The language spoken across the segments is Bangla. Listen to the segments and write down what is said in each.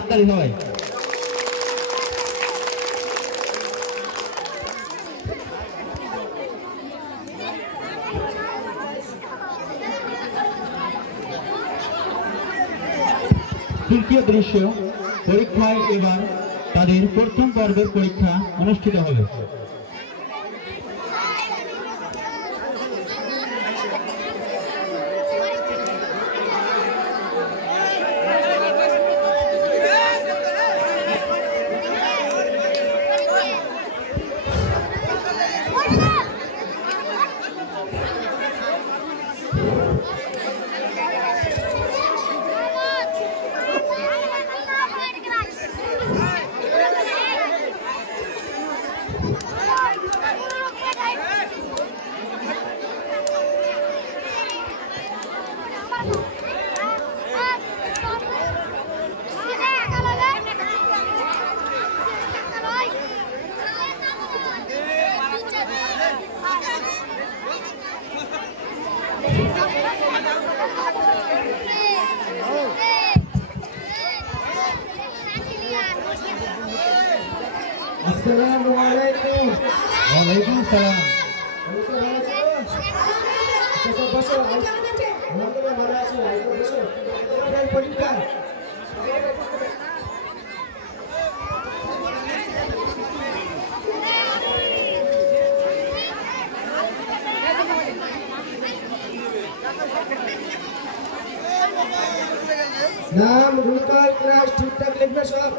হাততালি সবাই। তৃতীয় দৃশ্য, পরীক্ষায় এবার তাদের প্রথম পর্বের পরীক্ষা অনুষ্ঠিত হবে। Assalamualaikum. Waalaikumsalam. नाम रुकल क्लास ठीक ठाक लिखना सब।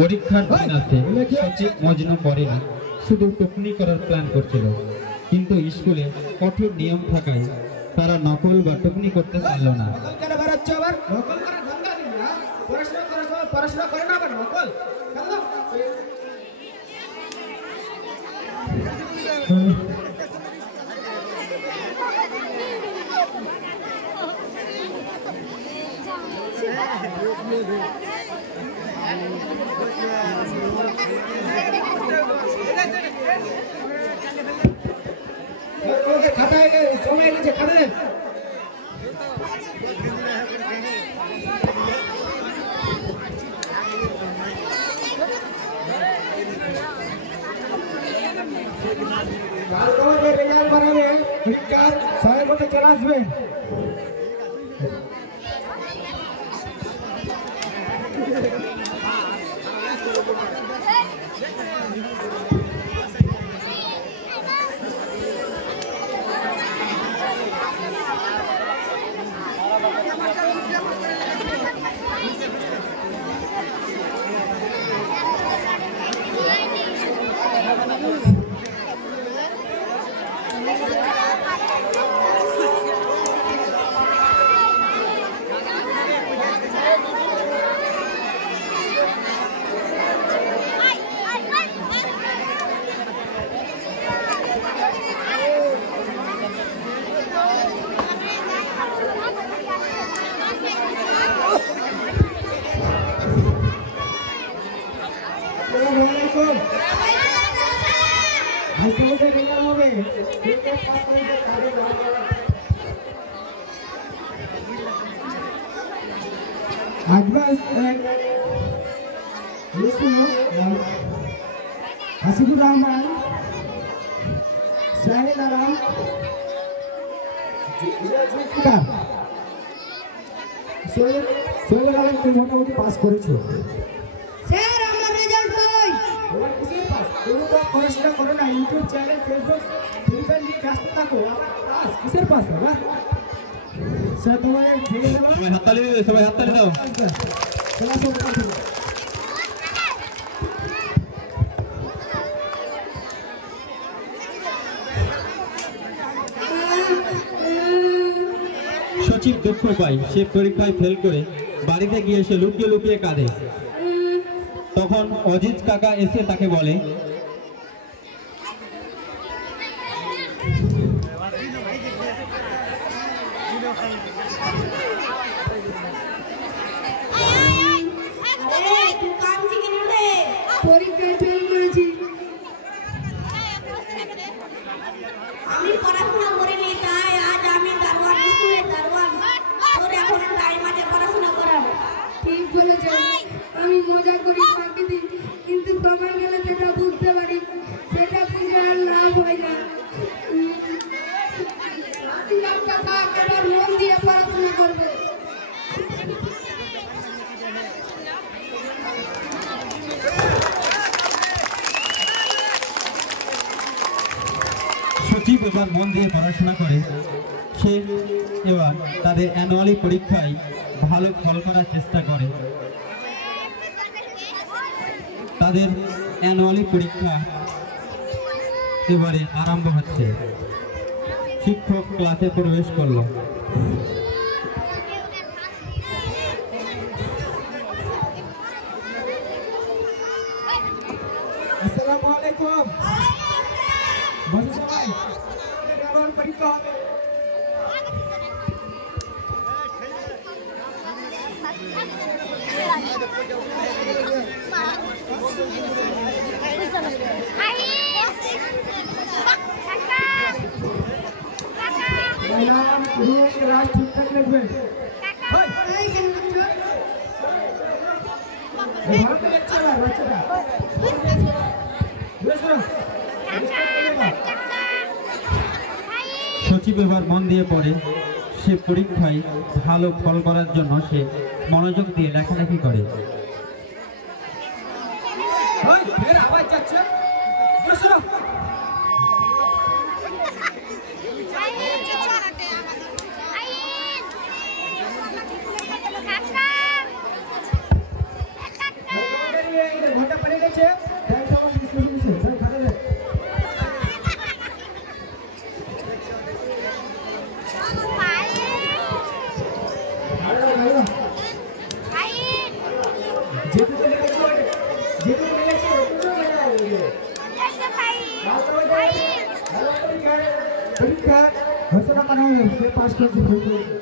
পরীক্ষার দিন আছে সচিব মজনু পড়েনি, শুধু টুকনি করার প্ল্যান করছিল, কিন্তু স্কুলে কঠোর নিয়ম থাকায় তারা নকল বা টুকনি করতে পারল না। পড়াশোনা করে না আবার নকল। খাতায় সময় গেছে খাতা দেন। কাল তোমাদের রেজাল্ট বানাবে, পরীক্ষার সময়ের মধ্যে চলে আসবে। হাসিবুর রহমান, সাহেদ আলম, সোহেল আলম, তুমি মোটামুটি পাস করেছো। স্যার আমার রেজাল্ট কই? তোমার কিসের পাস? তুমি তো পড়াশোনা করো না, ইউটিউব চ্যানেল, ফেসবুক, টুইটার নিয়ে ব্যস্ত থাকো, আবার পাস কিসের পাস বাবা? স্যার তোমাকে দিয়ে দেবো। সবাই হাততালি দিও, সবাই হাততালি দাও। ক্লাস ওভার করে দিও। সচিব দুঃখ পায়, সে পরীক্ষায় ফেল করে বাড়িতে গিয়ে সে লুকিয়ে লুকিয়ে কাঁদে। তখন অজিত কাকা এসে তাকে বলে, পরীক্ষায় ফেল করেছি। আমি পড়াশোনা করিনি, তাই আজ একটা থাক, এবার মন দিয়ে পড়াশোনা করবে। সচিব এবার মন দিয়ে পড়াশোনা করে সে এবার তাদের অ্যানুয়ালি পরীক্ষায় ভালো ফল করার চেষ্টা করে। তাদের অ্যানুয়ালি পরীক্ষা এবারে আরম্ভ হচ্ছে। শিক্ষক ক্লাসে প্রবেশ করলো। আসসালামু আলাইকুম। বসো সবাই, আমার পরীক্ষা হবে। নাম রুল রাজ ঠিকঠাক লিখবে। এই কেন করছো? ভারতে লেকচারার বাচ্চাটা বসো। সচিব এবার মন দিয়ে পড়ে। সে পরীক্ষায় ভালো ফল করার জন্য সে মনোযোগ দিয়ে লেখালেখি করে। ওই ফের আওয়াজ যাচ্ছে। বসো। ঘন্টা পড়ে গেছে। তাই সবাই শুনছে তাই ভালো রে। ভালো ভালো। যেটুকু লেগেছে ওটুকু লেগে পরীক্ষা ঘোষণা করা হবে। সে পাস করেছে ফেল করেছে।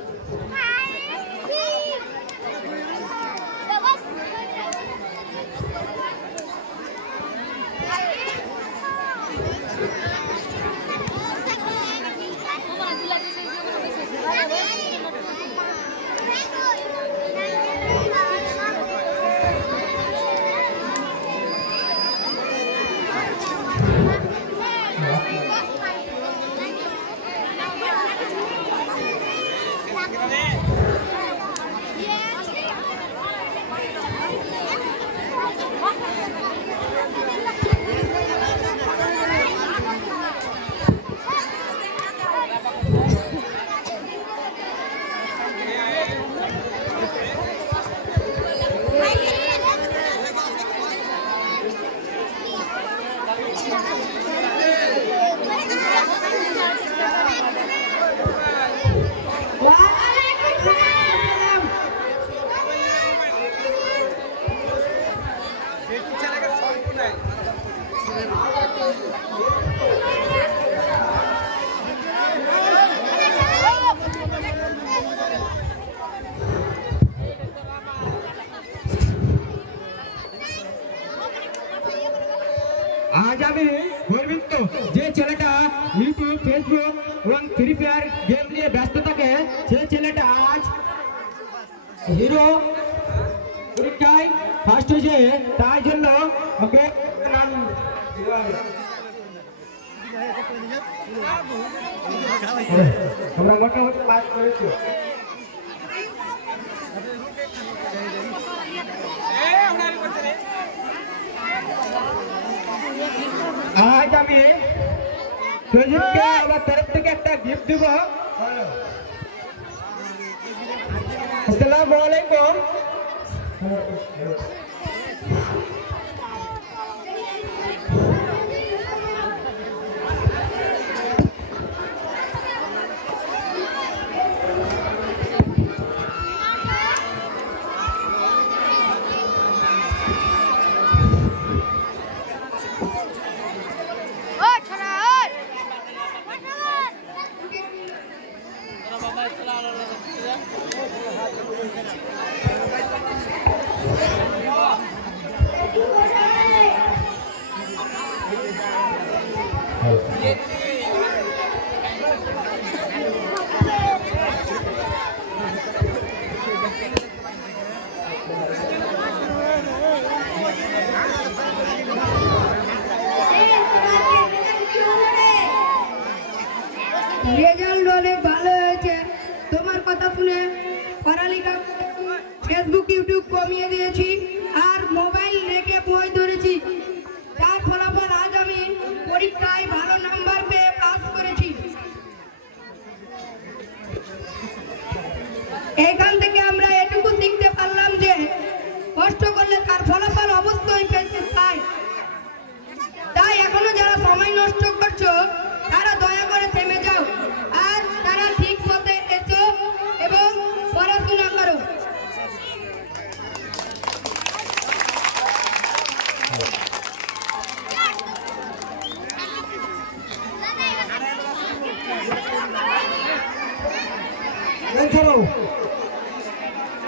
আজ আমি গর্বিত যে ছেলেটা ইউটিউব ফেসবুক এবং ফ্রি ফায়ার গেম নিয়ে ব্যস্ত থাকে, সেই ছেলেটা আজ হিরো পরীক্ষায় ফার্স্ট হয়েছে। তাই জন্য ওকে নাম আমরা মোটামুটি পাস করেছি। আজ আমি সুজিতকে আমার তরফ থেকে একটা গিফট দিব। আসসালামু আলাইকুম। রেজাল্ট অনেক ভালো ফেসবুক ইউটিউব কমিয়ে দিয়েছি আর মোবাইল রেখে বই ধরেছি। তার ফলাফল আজ আমি পরীক্ষায় ভালো নাম্বার পেয়ে পাস করেছি। এখান থেকে আমরা এটুকু শিখতে পারলাম যে কষ্ট করলে তার ফলাফল অবশ্যই পেতে চাই। তাই এখনো যারা সময় নষ্ট করছো তারা দয়া করে থেমে যাও আর তারা ঠিক পথে এসো এবং পড়াশোনা করো। এছাড়াও